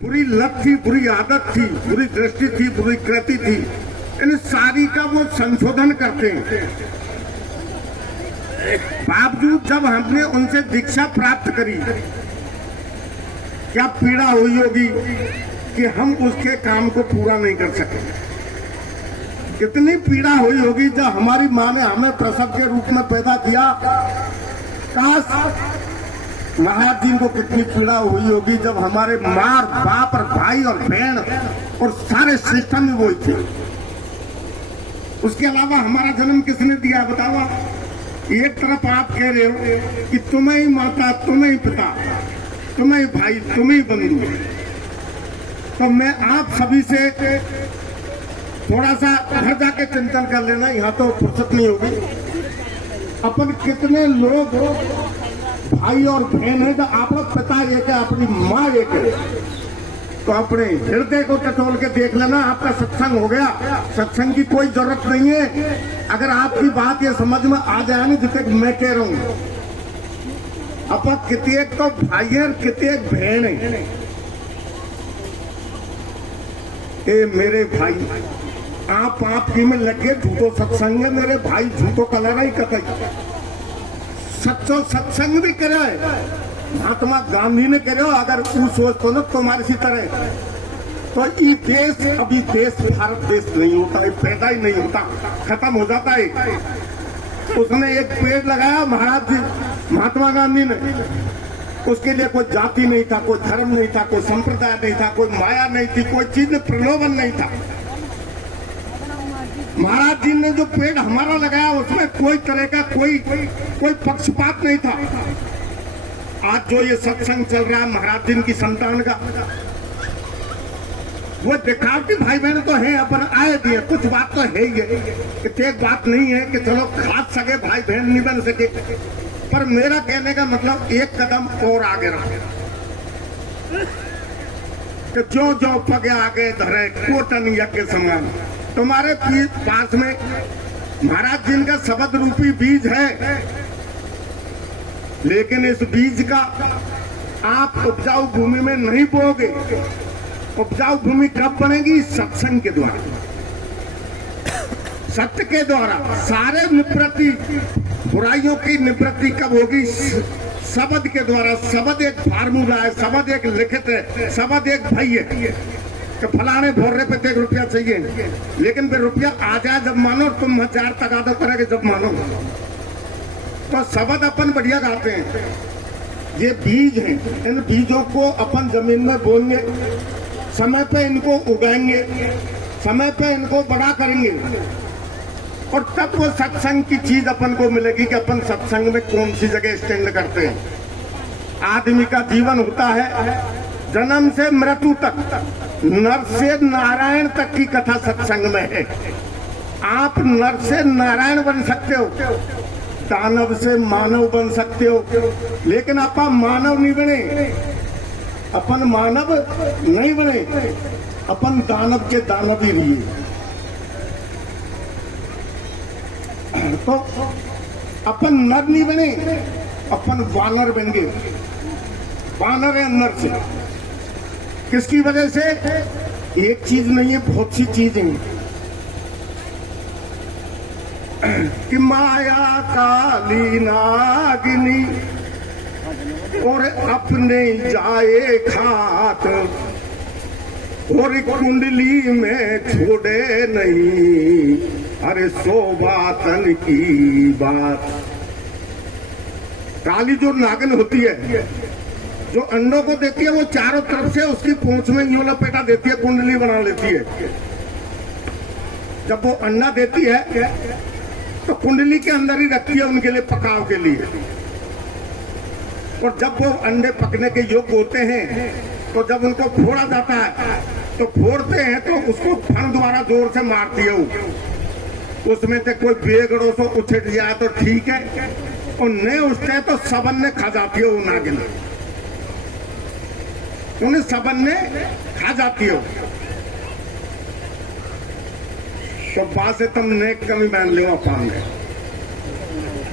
बुरी लत थी, बुरी आदत थी, बुरी दृष्टि थी, बुरी कृति थी, इन सारी का वो संशोधन करते हैं। बावजूद जब हमने उनसे दीक्षा प्राप्त करी, क्या पीड़ा हुई होगी कि हम उसके काम को पूरा नहीं कर सके। कितनी पीड़ा हुई होगी जब हमारी माँ ने हमें प्रसव के रूप में पैदा किया। काश महाराज जी को कितनी पीड़ा हुई होगी जब हमारे माँ, बाप और भाई और बहन और सारे सिस्टम ही वही थे। उसके अलावा हमारा जन्म किसने दिया बताओ। एक तरफ आप कह रहे हो कि तुम्हें ही माता, तुम्हें ही पिता, तुम्हें ही भाई, तुम्हें ही बंधु। तो मैं आप सभी से थोड़ा सा घर जाके चिंतन कर लेना, यहाँ तो फुर्सत नहीं होगी। अपन कितने लोग भाई और बहन है, जो आप लोग पिता एक है, अपनी माँ एक है, तो अपने हृदय को टटोल के देख लेना, आपका सत्संग हो गया। सत्संग की कोई जरूरत नहीं है अगर आपकी बात ये समझ में आ जाए ना, जितने मैं कह रहा हूं। अपन कितने तो भाई है, कितने बहन है। ए मेरे भाई, आप की में लगे झूठो सत्संग है मेरे भाई, झूठो कलर ही कतई। सच्चो सत्संग भी करे महात्मा गांधी ने करे। अगर वो सोचते ना तुम्हारी सी तरह, तो ये देश अभी देश भारत देश नहीं होता है, पैदा ही नहीं होता, खत्म हो जाता है। उसने एक पेड़ लगाया महाराज जी, महात्मा गांधी ने। उसके लिए कोई जाति नहीं था, कोई धर्म नहीं था, कोई संप्रदाय नहीं था, कोई माया नहीं थी, कोई चीज में प्रलोभन नहीं था। महाराज जी ने जो पेड़ हमारा लगाया उसमें कोई तरह का कोई पक्षपात नहीं था। आज जो ये सत्संग चल रहा है महाराज जी की संतान का, वो दिखावटी भाई बहन तो है, अपन आए भी है, कुछ बात तो है ही है। एक बात नहीं है कि चलो खास सके भाई बहन नहीं बन सके, पर मेरा कहने का मतलब एक कदम और आगे रहो कि जो जो पगे आगे धरे कोटन यज्ञ समान। तुम्हारे पास में महाराज जी का शब्द रूपी बीज है, लेकिन इस बीज का आप उपजाऊ भूमि में नहीं बोओगे। उपजाऊ भूमि कब बनेगी? सत्संग के द्वारा, सत्य के द्वारा। सारे निवृत्ति, बुराइयों की निवृत्ति कब होगी? शब्द के द्वारा। शब्द एक फार्मूला है, शब्द एक लिखित है, शब्द एक भय है कि फलाने भोरे पे 1 रुपया चाहिए, लेकिन फिर रुपया आ जाए जब मानो, तुम 1000 तगादा करोगे जब मानो। तो शब्द अपन बढ़िया गाते हैं, ये बीज हैं। इन बीजों को अपन जमीन में बोएंगे, समय पे इनको उगाएंगे, समय पे इनको बड़ा करेंगे, और तब वो सत्संग की चीज अपन को मिलेगी कि अपन सत्संग में कौन सी जगह स्टैंड करते हैं। आदमी का जीवन होता है जन्म से मृत्यु तक, नर से नारायण तक की कथा सत्संग में है। आप नर से नारायण बन सकते हो, दानव से मानव बन सकते हो, लेकिन आप मानव नहीं बने। अपन मानव नहीं बने, अपन दानव के दानव ही रहिए। तो अपन नर नहीं बने, अपन वानर बन गए। वानर है नर से। किसकी वजह से? एक चीज नहीं है, बहुत सी चीजें हैं। कि माया काली नागिनी और अपने जाए खात, और कुंडली में छोड़े नहीं, अरे शोभातन की बात। काली जो नागिन होती है, जो अंडों को देती है, वो चारों तरफ से उसकी पूंछ में यूं लपेटा देती है, कुंडली बना लेती है। जब वो अंडा देती है तो कुंडली के अंदर ही रखती है उनके लिए, पकाव के लिए। और जब वो अंडे पकने के योग्य होते हैं, तो जब उनको फोड़ा जाता है, तो फोड़ते हैं तो उसको फन द्वारा जोर से मारती है। उसमें से कोई बेगड़ों से उछट जाए तो ठीक है, और नहीं उठते तो सबन ने खा जाती है वो नागिन, उन्हें सबन ने खा जाती हो। तो बात से तुम ने कमी मान लो अपन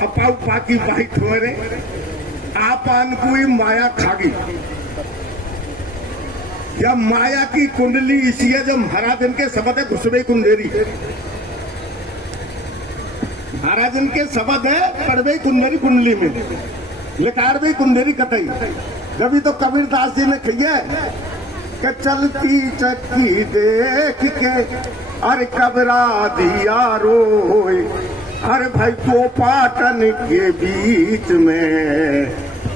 अपाऊ पाकी भाई ठोरे, आप आन कोई माया खागी। या माया की कुंडली इसी है जो महाराज इनके शब्द है घुसबे कुंडेरी। महाराज इनके शब्द है पड़वे कुंडेरी कुंडली में लिखाड़वे कुंडेरी कतई। जब तो कबीरदास जी ने कहिए कि चलती चक्की देख के अरे कबरा दिया रोए, अरे भाई को पाटन के बीच में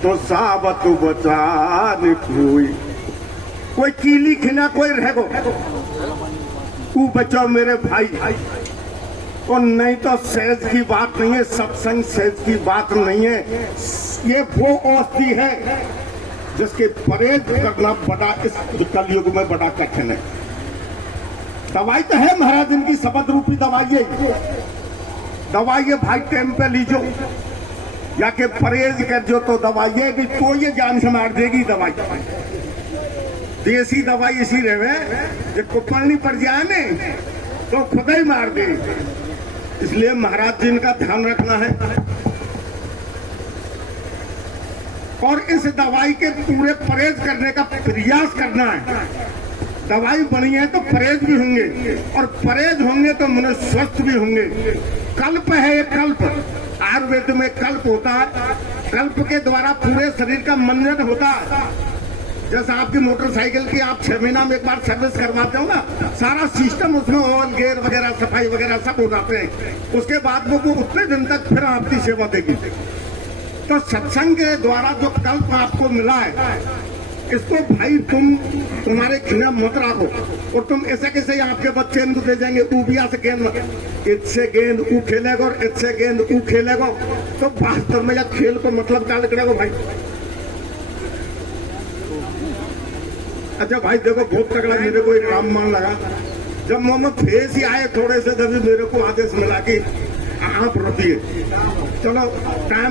तो साबत बचान कोई कीली खिना कोई रह गो तू बचाओ मेरे भाई। और नहीं तो सेज की बात नहीं है, सत्संग सेज की बात नहीं है। ये वो औषधि है जिसके परहेज करना बड़ा इस कलयुग में बड़ा कठिन है। दवाई तो है महाराज इनकी शपथ रूपी दवाई है। दवाई है भाई टाइम पे लीजो या के परहेज कर जो तो दवाई है कि तो ये जान से मार देगी दवाई। देसी दवाई इसी रहे जिसको पढ़नी पड़ जाए ने तो खुद ही मार दे। इसलिए महाराज जी इनका ध्यान रखना है और इस दवाई के पूरे परहेज करने का प्रयास करना है। दवाई बनी है तो परहेज भी होंगे और परहेज होंगे तो मनुष्य स्वस्थ भी होंगे। कल्प है ये कल्प, आयुर्वेद में कल्प होता है। कल्प के द्वारा पूरे शरीर का मंजन होता है। जैसा आपकी मोटरसाइकिल की आप 6 महीना में एक बार सर्विस करवाते हो ना, सारा सिस्टम उसमें ऑयल गेयर वगैरह सफाई वगैरह सब हो जाते हैं। उसके बाद वो उतने दिन तक फिर आपकी सेवा देगी। तो सत्संग के द्वारा जो कल्प आपको मिला है इसको भाई तुम्हारे खिला मत रखो और तुम ऐसे कैसे आपके बच्चे इनको दे जाएंगे ऊबिया से गेंद इससे गेंद ऊ खेलेगा और इससे गेंद ऊ खेलेगा। तो वास्तव में या खेल को मतलब क्या निकलेगा भाई। अच्छा भाई देखो बहुत तगड़ा मेरे को एक राममान लगा जब मोहम्मद फेस ही आए थोड़े से, जब मेरे को आदेश मिला कि आप रुकिए चलो टाइम